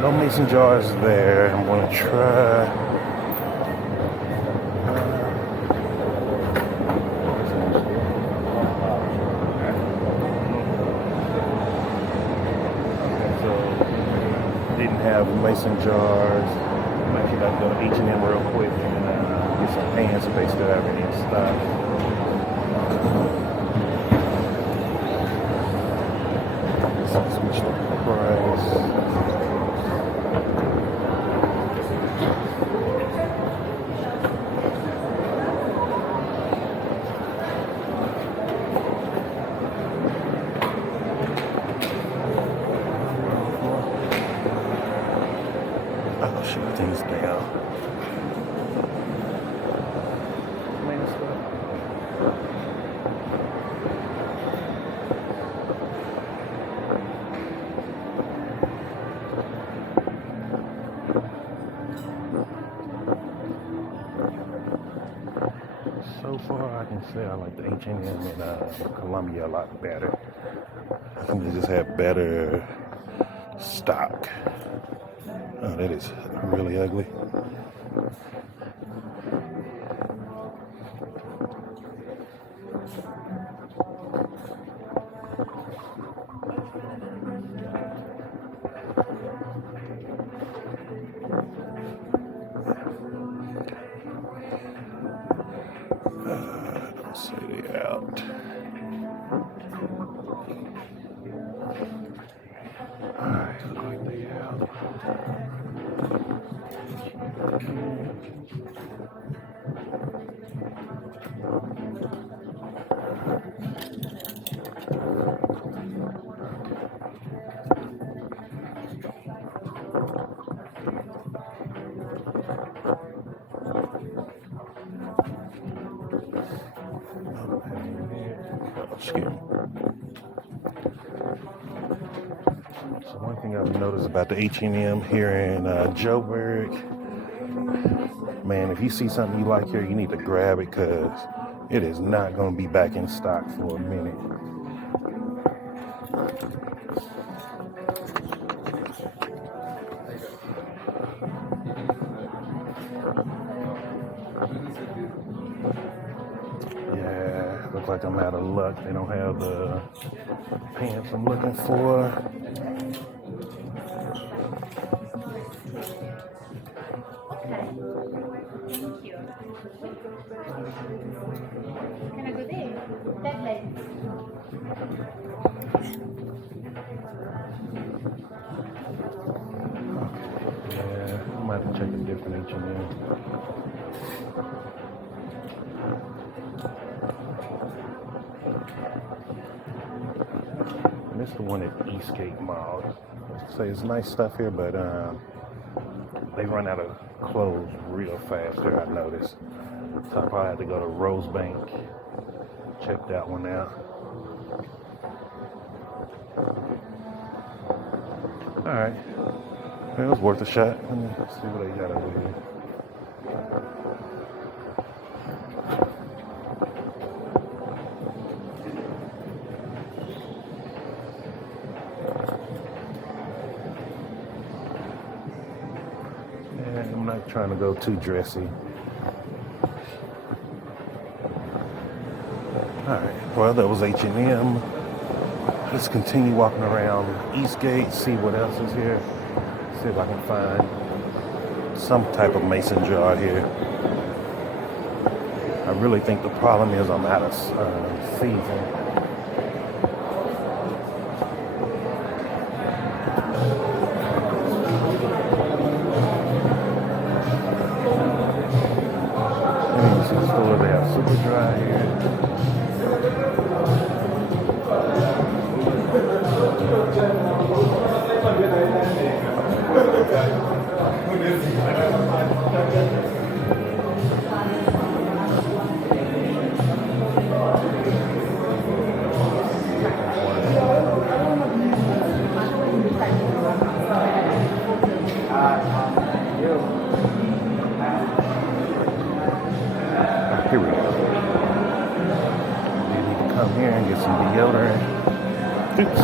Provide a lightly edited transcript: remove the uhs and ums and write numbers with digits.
No mason jars there. I'm gonna try. Okay, so didn't have mason jars. I'm actually got to go to H&M real quick and get some hand space that I already in stock. Switch the price. Oh shit, things down. So far, I can say I like the H&M in Columbia a lot better. I think they just have better stock. Oh, that is really ugly. Let's see they out. Alright, look like they out. Excuse me. So one thing I've noticed about the H&M here in Joburg, man, if you see something you like here, you need to grab it because it is not going to be back in stock for a minute. Yeah, looks like I'm out of luck. They don't have the pants I'm looking for. Thank you. Can I go there? That way. Yeah, I might have to check a different H&M. And this is the one at Eastgate Mall. Say it's nice stuff here, but they run out of clothes real fast here, I noticed. So I probably have to go to Rosebank. Check that one out. Alright. It was worth a shot. Let me see what they got over here. And I'm not trying to go too dressy. Alright, well that was H&M. Let's continue walking around Eastgate, see what else is here. See if I can find some type of mason jar here. I really think the problem is I'm out of season. Some stores they have super dry here. Here we go. You need to come here and get some deodorant. Oops.